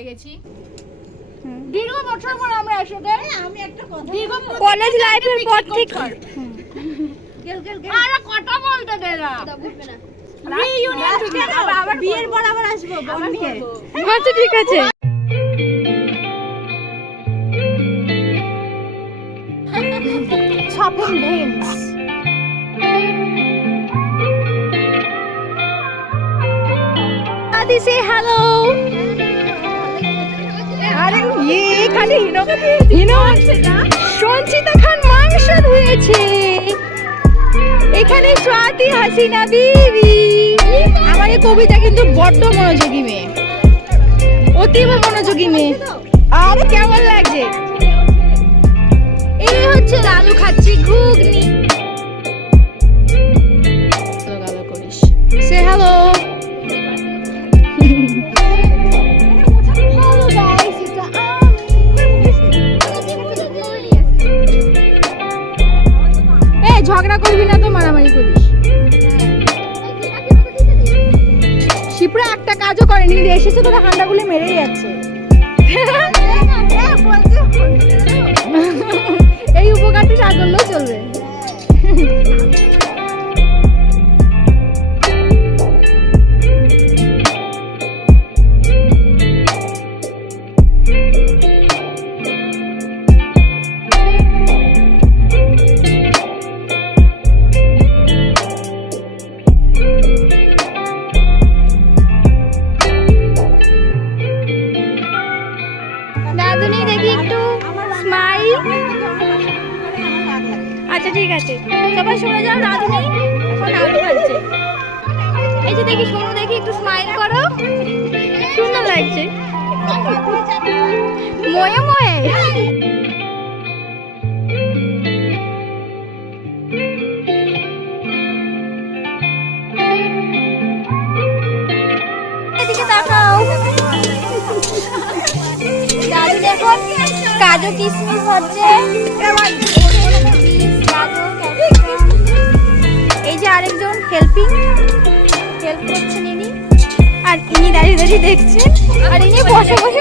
হয়ে গেছি দীর্ঘ বছর পর আমরা একসাথে। আমি একটা কথা কলেজ লাইফের পর থেকে আরে কথা বলতে দে না রিইউনিয়ন থেকে আবার বিয়ের পর আবার আসবো বোন নিয়ে। আচ্ছা ঠিক আছে। Chopping beans. Adi say hello. আরে এখানে সঞ্চিতা খান মাংস ধুয়েছে। এখানে স্বাতি হাসিনা বিবি। আমার এই কবিতা কিন্তু বড্ড মনোযোগী মেয়ে, অতীব মনোযোগী মেয়ে। আরে কেমন লাগছে? এই হচ্ছে লালু খাচ্ছি ঘুগনি। গালা করিস। সে হ্যালো। ঝগড়া করবি না তো, মারামারি করিস। শিপ্রা একটা কাজও করেনি, এসেছে তোরা হান্ডা গুলো মেরেই যাচ্ছে। এই উপকারটা না করলেও চলবে। আচ্ছা ঠিক আছে, সবাই শুনে যাও। রাধুনি এখন আলু ভাজছে। এই যে দেখি, শোনো দেখি, একটু স্মাইল করো, সুন্দর লাগছে। ময়ে ময়ে এদিকে তাকাও। দাদু দেখো কাজু কিশমিশ হচ্ছে। এই যে আরেকজন হেল্প করছেন ইনি, আর ইনি দাঁড়িয়ে দাঁড়িয়ে দেখছেন, আর ইনি বসে বসে